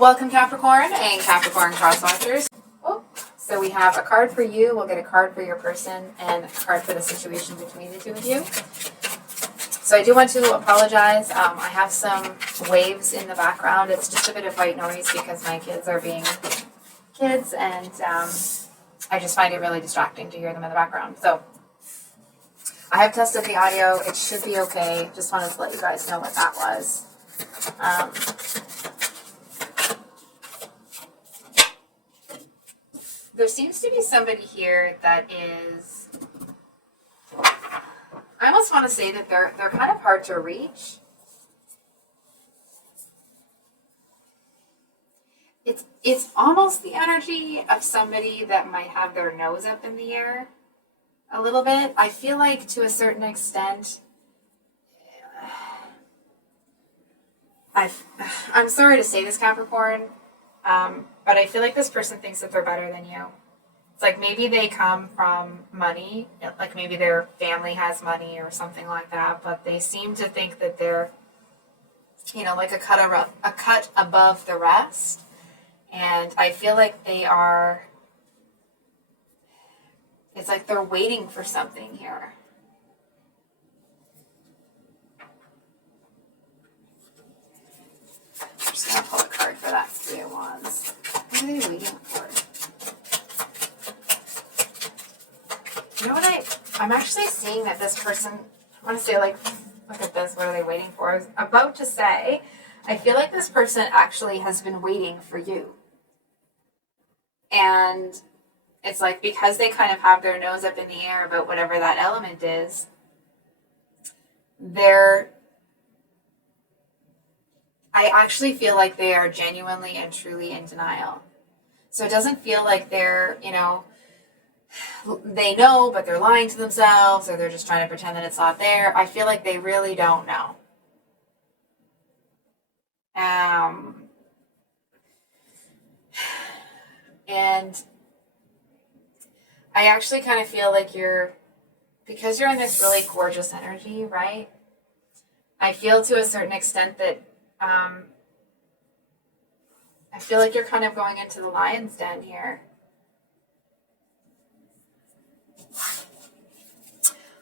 Welcome Capricorn and Capricorn crosswatchers. Oh, so we have a card for you. We'll get a card for your person and a card for the situation between the two of you. So I do want to apologize. I have some waves in the background. It's just a bit of white noise because my kids are being kids, and I just find it really distracting to hear them in the background. So I have tested the audio. It should be okay. Just wanted to let you guys know what that was. There seems to be somebody here that is, I almost want to say that they're kind of hard to reach. It's almost the energy of somebody that might have their nose up in the air a little bit. I feel like to a certain extent, I'm sorry to say this, Capricorn, but I feel like this person thinks that they're better than you. It's like maybe they come from money, like maybe their family has money or something like that, but they seem to think that they're, like a cut above the rest. And I feel like they are, it's like they're waiting for something here. I'm just going to pull a card for that Three of Wands. What are they waiting for? You know what I'm actually seeing that this person, I want to say, like, look at this, what are they waiting for? I was about to say, I feel like this person actually has been waiting for you. And it's like, because they kind of have their nose up in the air about whatever that element is, I actually feel like they are genuinely and truly in denial. So it doesn't feel like they're, they know, but they're lying to themselves, or they're just trying to pretend that it's not there. I feel like they really don't know. And I actually kind of feel like because you're in this really gorgeous energy, right? I feel to a certain extent that I feel like you're kind of going into the lion's den here.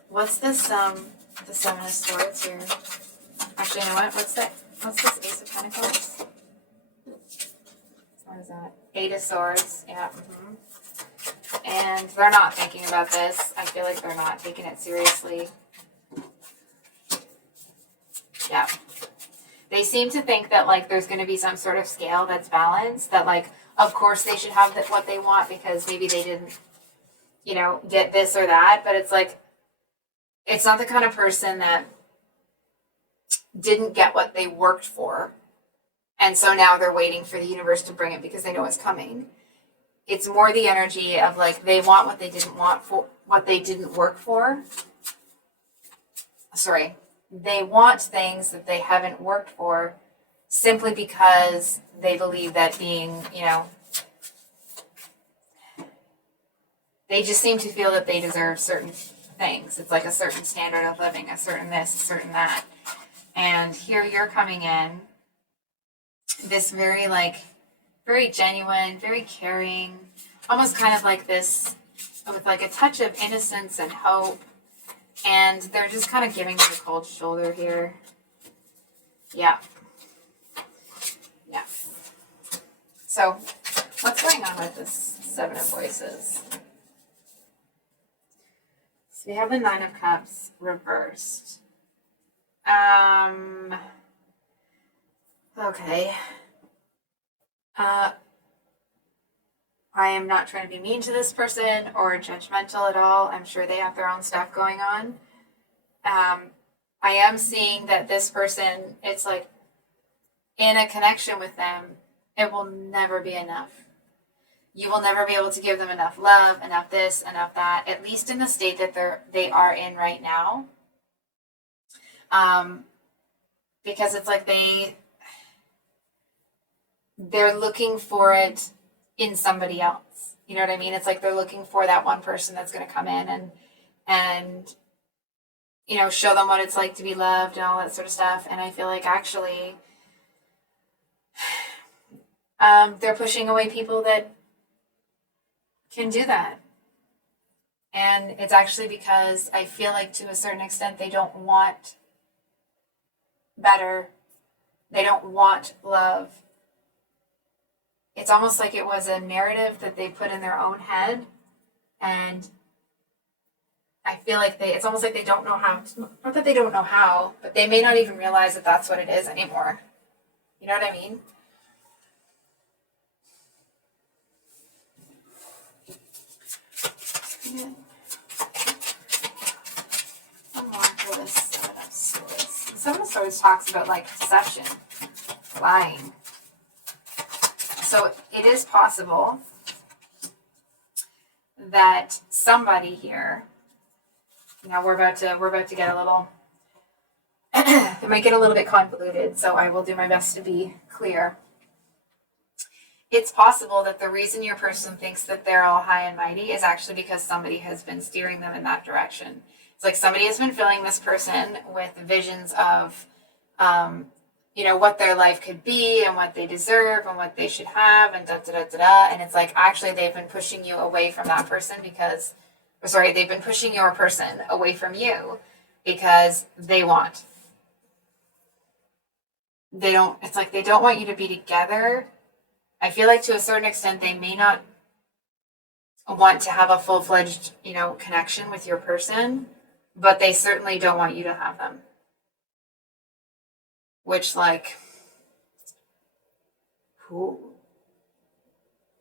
What's this, the Seven of Swords here? Actually, you know what? What's this Ace of Pentacles? What is that? Eight of Swords, yeah. And they're not thinking about this. I feel like they're not taking it seriously. Yeah. They seem to think that, like, there's going to be some sort of scale that's balanced, that, like, of course they should have what they want because maybe they didn't, get this or that. But it's like, it's not the kind of person that didn't get what they worked for. And so now they're waiting for the universe to bring it because they know it's coming. It's more the energy of, like, they want what they didn't work for. Sorry. They want things that they haven't worked for simply because they believe that being, they just seem to feel that they deserve certain things. It's like a certain standard of living, a certain this, a certain that. And here you're coming in, this very genuine, very caring, almost kind of like this, with like a touch of innocence and hope. And they're just kind of giving you the cold shoulder here. Yeah. Yeah. So, what's going on with this Seven of Voices? So we have the Nine of Cups reversed. Okay. I am not trying to be mean to this person or judgmental at all. I'm sure they have their own stuff going on. I am seeing that this person, it's like, in a connection with them, it will never be enough. You will never be able to give them enough love, enough this, enough that, at least in the state that they are in right now. Because it's like they're looking for it in somebody else. You know what I mean? It's like they're looking for that one person that's going to come in and show them what it's like to be loved and all that sort of stuff. And I feel like actually They're pushing away people that can do that. And it's actually because I feel like to a certain extent they don't want better. They don't want love. It's almost like it was a narrative that they put in their own head. And I feel like it's almost like they don't know how, not that they don't know how, but they may not even realize that that's what it is anymore. You know what I mean? Yeah. One more for this Seven of Swords. The Seven of Swords talks about like deception, lying. So it is possible that somebody here, now we're about to get a little, it might get a little bit convoluted, so I will do my best to be clear. It's possible that the reason your person thinks that they're all high and mighty is actually because somebody has been steering them in that direction. It's like somebody has been filling this person with visions of, what their life could be and what they deserve and what they should have and da-da-da-da-da. And it's like, actually, they've been pushing you away from that person they've been pushing your person away from you because they want. It's like they don't want you to be together. I feel like to a certain extent, they may not want to have a full-fledged, connection with your person, but they certainly don't want you to have them. Which, I'm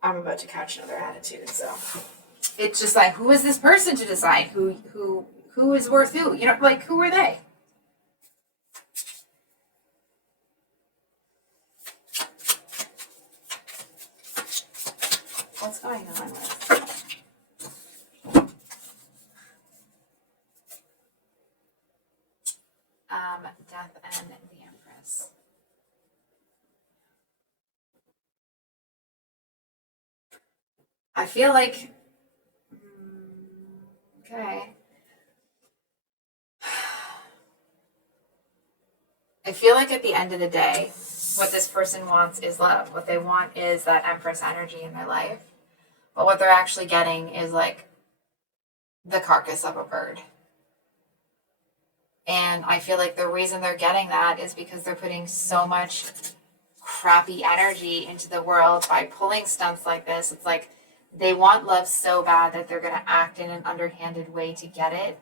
about to catch another attitude, so it's just like, who is this person to decide who is worth who? Who are they? What's going on with Death and the Empress? I feel like okay. I feel like at the end of the day, what this person wants is love. What they want is that Empress energy in their life. But what they're actually getting is like the carcass of a bird. And I feel like the reason they're getting that is because they're putting so much crappy energy into the world by pulling stunts like this. It's like they want love so bad that they're going to act in an underhanded way to get it.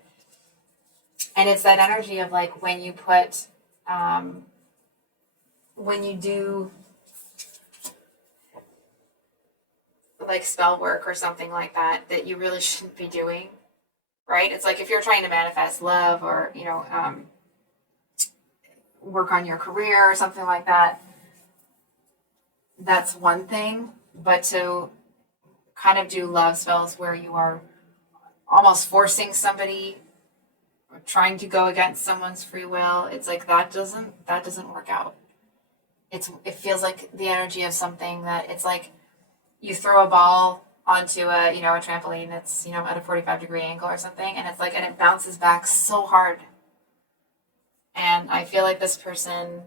And it's that energy of like when you put, when you do like spell work or something like that you really shouldn't be doing, right? It's like if you're trying to manifest love or, work on your career or something like that, that's one thing. But to kind of do love spells where you are almost forcing somebody or trying to go against someone's free will, it's like that doesn't work out. It feels like the energy of something that it's like you throw a ball onto a trampoline that's at a 45-degree angle or something, and it's like, and it bounces back so hard. And I feel like this person,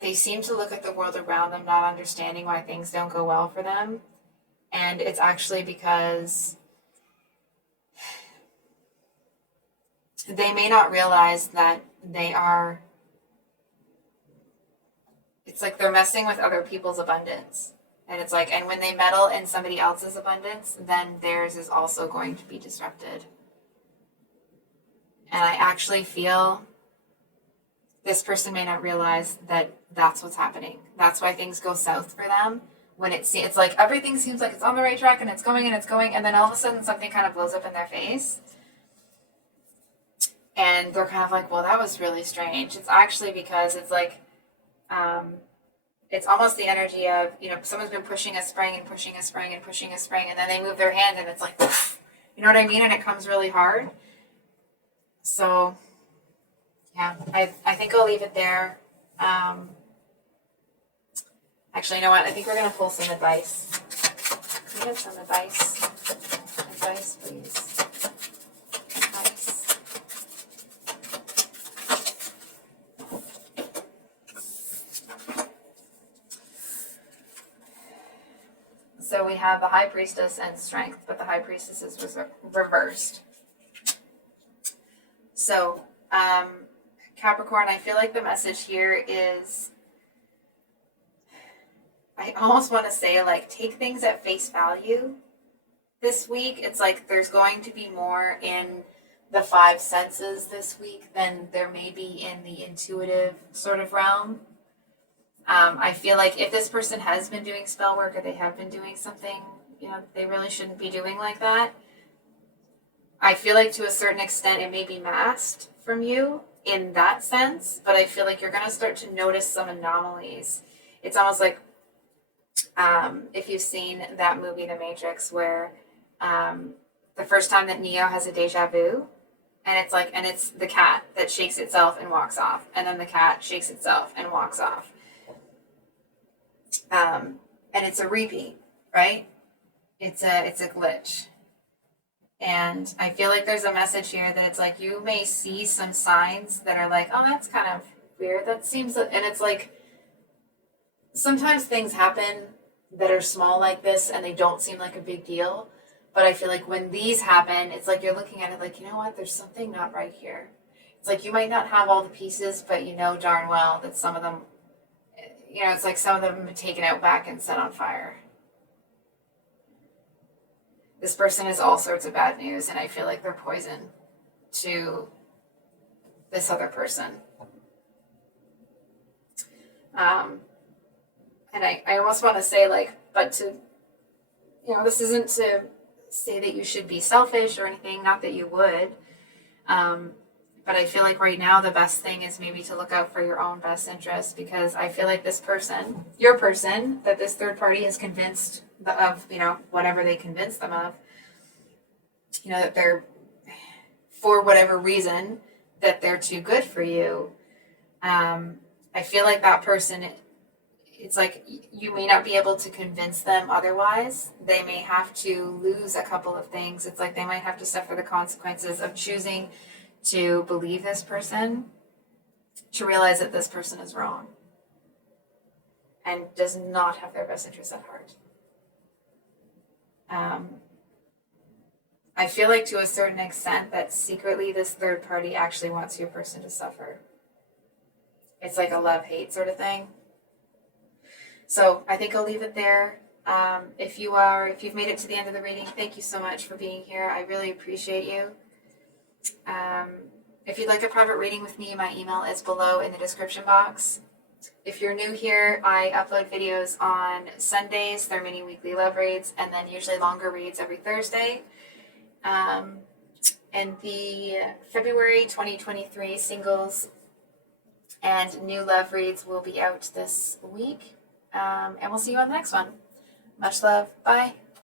they seem to look at the world around them not understanding why things don't go well for them. And it's actually because they may not realize that it's like they're messing with other people's abundance. And it's like, and when they meddle in somebody else's abundance, then theirs is also going to be disrupted. And I actually feel this person may not realize that that's what's happening. That's why things go south for them. When it's like everything seems like it's on the right track and it's going, and then all of a sudden something kind of blows up in their face. And they're kind of like, well, that was really strange. It's actually because it's like, it's almost the energy of, someone's been pushing a spring and pushing a spring and pushing a spring, and then they move their hand and it's like, you know what I mean? And it comes really hard. So, yeah, I think I'll leave it there. Actually, you know what? I think we're going to pull some advice. Can we have some advice? Advice, please. Advice. So we have the High Priestess and Strength, but the High Priestess is reversed. So, Capricorn, I feel like the message here is, I almost want to say, like, take things at face value this week. It's like there's going to be more in the five senses this week than there may be in the intuitive sort of realm. I feel like if this person has been doing spell work or they have been doing something, they really shouldn't be doing like that. I feel like to a certain extent it may be masked from you in that sense, but I feel like you're going to start to notice some anomalies. It's almost like if you've seen that movie, The Matrix, where the first time that Neo has a deja vu, and it's the cat that shakes itself and walks off, and then the cat shakes itself and walks off. And it's a repeat, right? It's a glitch. And I feel like there's a message here that it's like you may see some signs that are like, oh, that's kind of weird. That seems, and it's like sometimes things happen that are small like this and they don't seem like a big deal. But I feel like when these happen, it's like you're looking at it like, you know what, there's something not right here. It's like you might not have all the pieces, but you know darn well that some of them, it's like some of them have been taken out back and set on fire. This person is all sorts of bad news, and I feel like they're poison to this other person. And I almost want to say, this isn't to say that you should be selfish or anything, not that you would. But I feel like right now the best thing is maybe to look out for your own best interest, because I feel like this person, your person, that this third party is convinced of, whatever they convince them of, that they're, for whatever reason, that they're too good for you. I feel like that person, it's like you may not be able to convince them otherwise. They may have to lose a couple of things. It's like they might have to suffer the consequences of choosing to believe this person, to realize that this person is wrong and does not have their best interests at heart. I feel like to a certain extent that secretly this third party actually wants your person to suffer. It's like a love-hate sort of thing. So I think I'll leave it there. If you've made it to the end of the reading, thank you so much for being here. I really appreciate you. If you'd like a private reading with me, my email is below in the description box. If you're new here, I upload videos on Sundays. They're mini weekly love reads, and then usually longer reads every Thursday. And the February 2023 singles and new love reads will be out this week. And we'll see you on the next one. Much love. Bye.